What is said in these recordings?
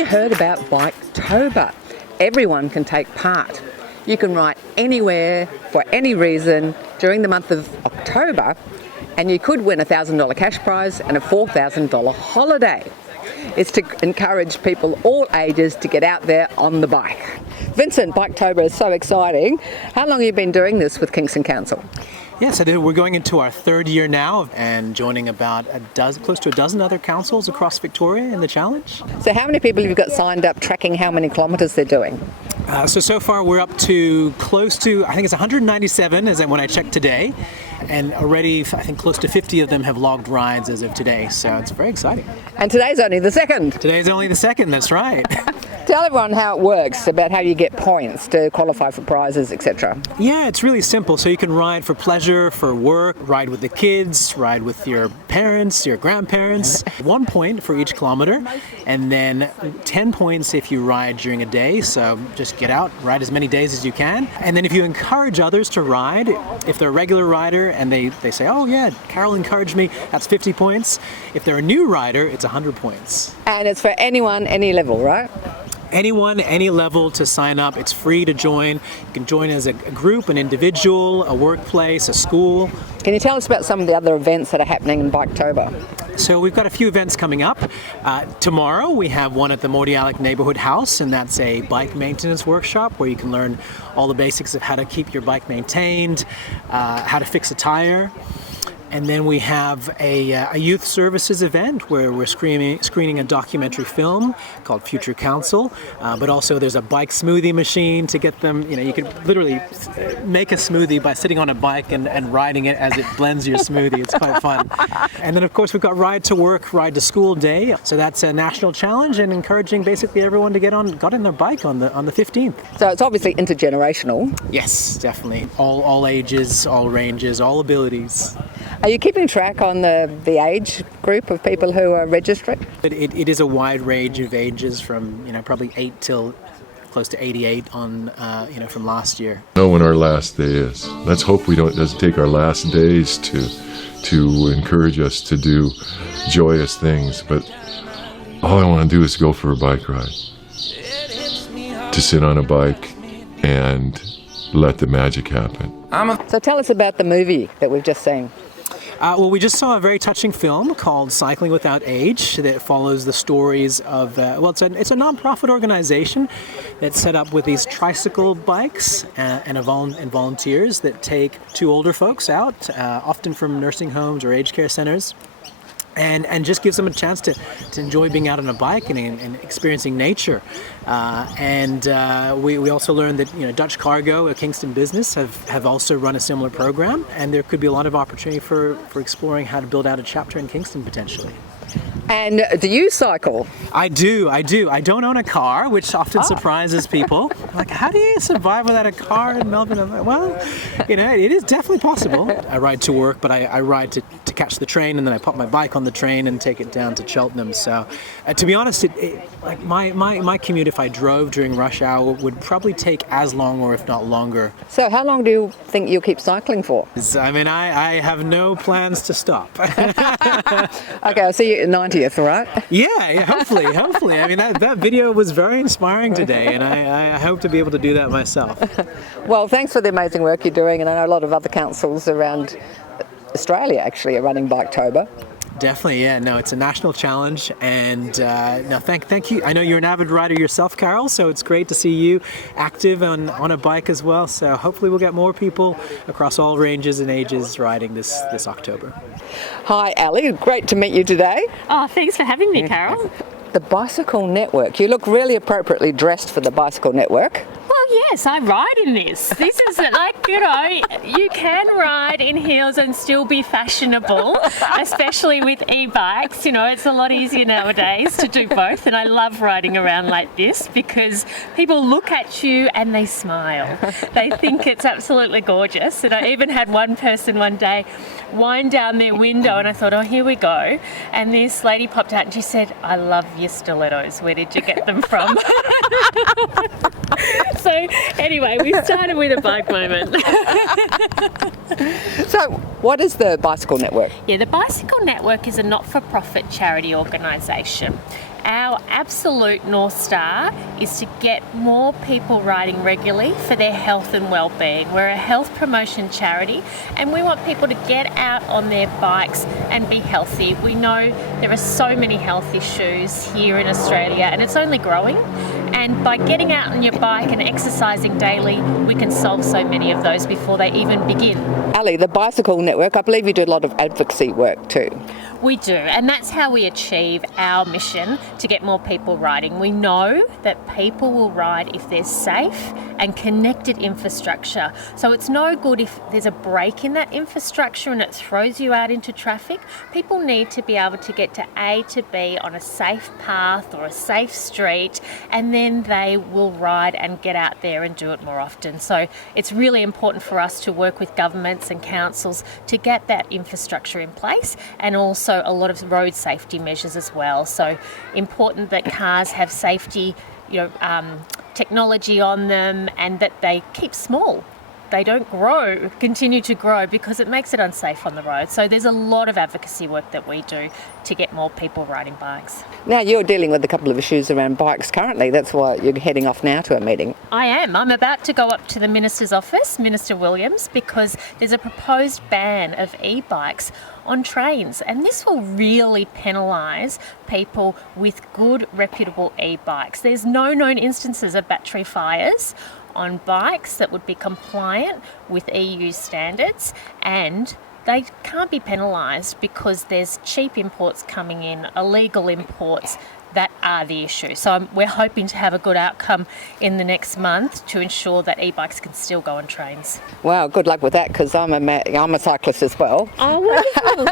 you heard about Biketober? Everyone can take part. You can ride anywhere for any reason during the month of October, and you could win a $1,000 cash prize and a $4,000 holiday. It's to encourage people all ages to get out there on the bike. Vincent, Biketober is so exciting. How long have you been doing this with Kingston Council? Yes, I did. We're going into our third year now and joining about close to a dozen other councils across Victoria in the challenge. So how many people have you got signed up tracking how many kilometres they're doing? So far we're up to close to, I think it's 197 as when I checked today, and already I think close to 50 of them have logged rides as of today, so it's very exciting. And today's only the second. Today's only the second, that's right. Tell everyone how it works, about how you get points to qualify for prizes, etc. Yeah, it's really simple. So you can ride for pleasure, for work, ride with the kids, ride with your parents, your grandparents. 1 point for each kilometer, and then 10 points if you ride during a day. So just get out, ride as many days as you can. And then if you encourage others to ride, if they're a regular rider and they say, oh yeah, Carol encouraged me, that's 50 points. If they're a new rider, it's 100 points. And it's for anyone, any level, right? Anyone, any level to sign up. It's free to join. You can join as a group, an individual, a workplace, a school. Can you tell us about some of the other events that are happening in Biketober? So we've got a few events coming up. Tomorrow we have one at the Mordialloc Neighbourhood House, and that's a bike maintenance workshop where you can learn all the basics of how to keep your bike maintained, how to fix a tire. And then we have a youth services event where we're screening a documentary film called Future Council, but also there's a bike smoothie machine to get them, you can literally make a smoothie by sitting on a bike and riding it as it blends your smoothie. It's quite fun. And then of course we've got Ride to Work, Ride to School Day. So that's a national challenge and encouraging basically everyone to get on their bike on the 15th. So it's obviously intergenerational. Yes, definitely. All ages, all ranges, all abilities. Are you keeping track on the age group of people who are registering? It is a wide range of ages from probably 8 till close to 88 on from last year. Know when our last day is. Let's hope it doesn't take our last days to encourage us to do joyous things. But all I want to do is go for a bike ride, to sit on a bike and let the magic happen. So tell us about the movie that we've just seen. Well, we just saw a very touching film called Cycling Without Age that follows the stories of, it's a non-profit organization that's set up with these tricycle bikes and volunteers that take two older folks out, often from nursing homes or aged care centers, and just gives them a chance to enjoy being out on a bike and experiencing nature. We also learned that Dutch Cargo, a Kingston business, have also run a similar program, and there could be a lot of opportunity for exploring how to build out a chapter in Kingston potentially. And do you cycle? I do. I don't own a car, which often surprises people. Like, how do you survive without a car in Melbourne? I'm like, well, it is definitely possible. I ride to work, but I ride to catch the train, and then I pop my bike on the train and take it down to Cheltenham. So, to be honest, like my commute, if I drove during rush hour, would probably take as long or if not longer. So how long do you think you'll keep cycling for? I mean, I have no plans to stop. Okay, I'll see you at 90th, all right? Yeah, hopefully. I mean, that video was very inspiring today, and I hope to be able to do that myself. Well, thanks for the amazing work you're doing, and I know a lot of other councils around Australia actually are running Biketober. Definitely, yeah. No, it's a national challenge, and thank you. I know you're an avid rider yourself, Carol, so it's great to see you active on a bike as well. So hopefully we'll get more people across all ranges and ages riding this October. Hi, Ali. Great to meet you today. Oh, thanks for having me, Carol. The Bicycle Network. You look really appropriately dressed for the Bicycle Network. Well, yes, I ride in this. This is like, you can ride in heels and still be fashionable, especially with e-bikes. It's a lot easier nowadays to do both, and I love riding around like this because people look at you and they smile. They think it's absolutely gorgeous. And I even had one person one day wind down their window, and I thought, oh, here we go. And this lady popped out and she said, I love your stilettos. Where did you get them from? So anyway, we started with a bike moment. So, what is the Bicycle Network? Yeah, the Bicycle Network is a not-for-profit charity organisation. Our absolute North Star is to get more people riding regularly for their health and well-being. We're a health promotion charity and we want people to get out on their bikes and be healthy. We know there are so many health issues here in Australia and it's only growing. And by getting out on your bike and exercising daily, we can solve so many of those before they even begin. Ali, the Bicycle Network, I believe you do a lot of advocacy work too. We do, and that's how we achieve our mission to get more people riding. We know that people will ride if there's safe and connected infrastructure. So it's no good if there's a break in that infrastructure and it throws you out into traffic. People need to be able to get to A to B on a safe path or a safe street, and then they will ride and get out there and do it more often. So it's really important for us to work with governments and councils to get that infrastructure in place, and also a lot of road safety measures as well. So important that cars have safety, technology on them, and that they keep small. They don't continue to grow because it makes it unsafe on the road. So there's a lot of advocacy work that we do to get more people riding bikes. Now you're dealing with a couple of issues around bikes currently. That's why you're heading off now to a meeting. I am. I'm about to go up to the Minister's office, Minister Williams, because there's a proposed ban of e-bikes on trains, and this will really penalise people with good, reputable e-bikes. There's no known instances of battery fires on bikes that would be compliant with EU standards, and they can't be penalised because there's cheap imports coming in, illegal imports that are the issue. So we're hoping to have a good outcome in the next month to ensure that e-bikes can still go on trains. Wow, good luck with that, because I'm a cyclist as well. Oh, wonderful.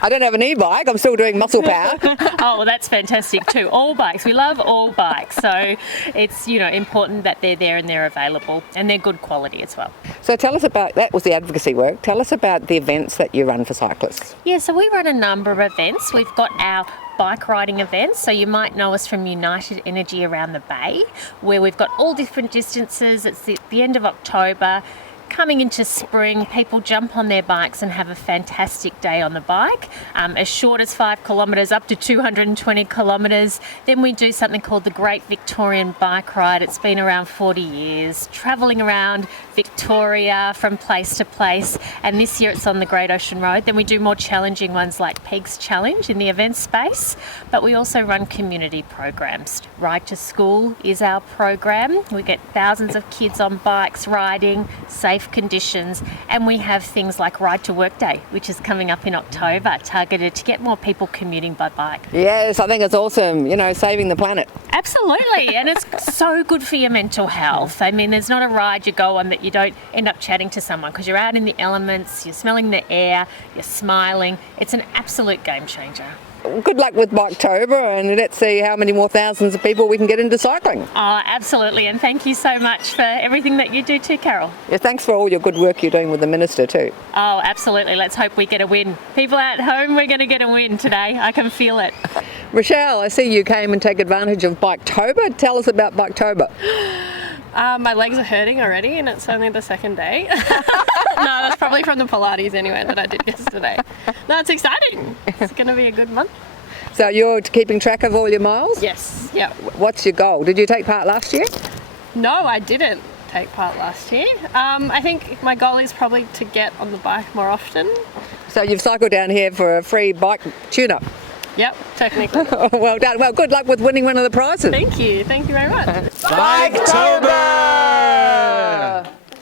I don't have an e-bike, I'm still doing muscle power. Oh, well, that's fantastic too. All bikes, we love all bikes. So it's, important that they're there and they're available and they're good quality as well. So tell us about, that was the advocacy work, tell us about the events that you run for cyclists. Yeah, so we run a number of events. We've got our bike riding events, so you might know us from United Energy around the Bay, where we've got all different distances. It's the end of October. Coming into spring, people jump on their bikes and have a fantastic day on the bike, as short as 5 kilometres up to 220 kilometres. Then we do something called the Great Victorian Bike Ride. It's been around 40 years, travelling around Victoria from place to place, and this year it's on the Great Ocean Road. Then we do more challenging ones like Peaks Challenge in the event space, but we also run community programs. Ride to School is our program. We get thousands of kids on bikes riding, safe conditions, and we have things like Ride to Work Day, which is coming up in October, targeted to get more people commuting by bike. Yes, I think it's awesome, saving the planet. Absolutely, and it's so good for your mental health. I mean, there's not a ride you go on that you don't end up chatting to someone, because you're out in the elements, you're smelling the air, you're smiling. It's an absolute game changer. Good luck with Biketober, and let's see how many more thousands of people we can get into cycling. Oh, absolutely, and thank you so much for everything that you do too, Carol. Yeah, thanks for all your good work you're doing with the Minister too. Oh, absolutely. Let's hope we get a win. People at home, we're going to get a win today. I can feel it. Rochelle, I see you came and take advantage of Biketober. Tell us about Biketober. My legs are hurting already and it's only the second day. No, that's probably from the Pilates anyway that I did yesterday. No, it's exciting. It's going to be a good month. So you're keeping track of all your miles? Yes, yeah. What's your goal? Did you take part last year? No, I didn't take part last year. I think my goal is probably to get on the bike more often. So you've cycled down here for a free bike tune-up? Yep, technically. Well done. Well, good luck with winning one of the prizes. Thank you very much. Biketober!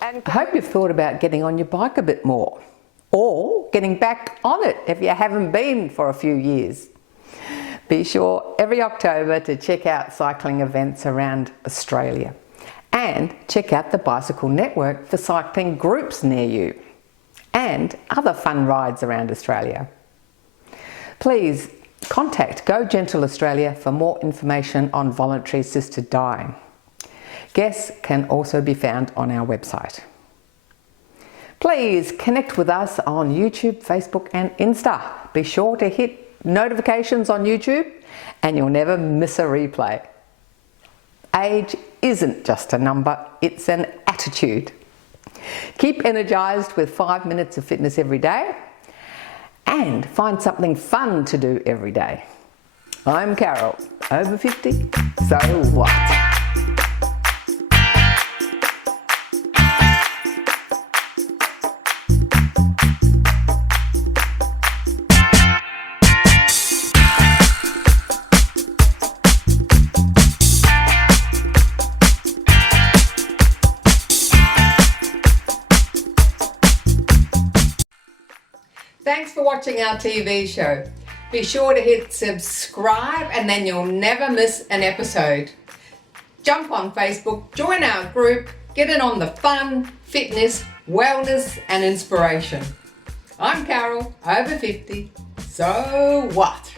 And I hope you've thought about getting on your bike a bit more, or getting back on it if you haven't been for a few years. Be sure every October to check out cycling events around Australia, and check out the Bicycle Network for cycling groups near you, and other fun rides around Australia. Please contact Go Gentle Australia for more information on voluntary assisted dying. Guests can also be found on our website. Please connect with us on YouTube, Facebook and Insta. Be sure to hit notifications on YouTube and you'll never miss a replay. age isn't just a number, it's an attitude. Keep energised with 5 minutes of fitness every day and find something fun to do every day. I'm Carol, over 50, so what? Thanks for watching our TV show. Be sure to hit subscribe and then you'll never miss an episode. Jump on Facebook, join our group, get in on the fun, fitness, wellness and inspiration. I'm Carol, over 50, so what?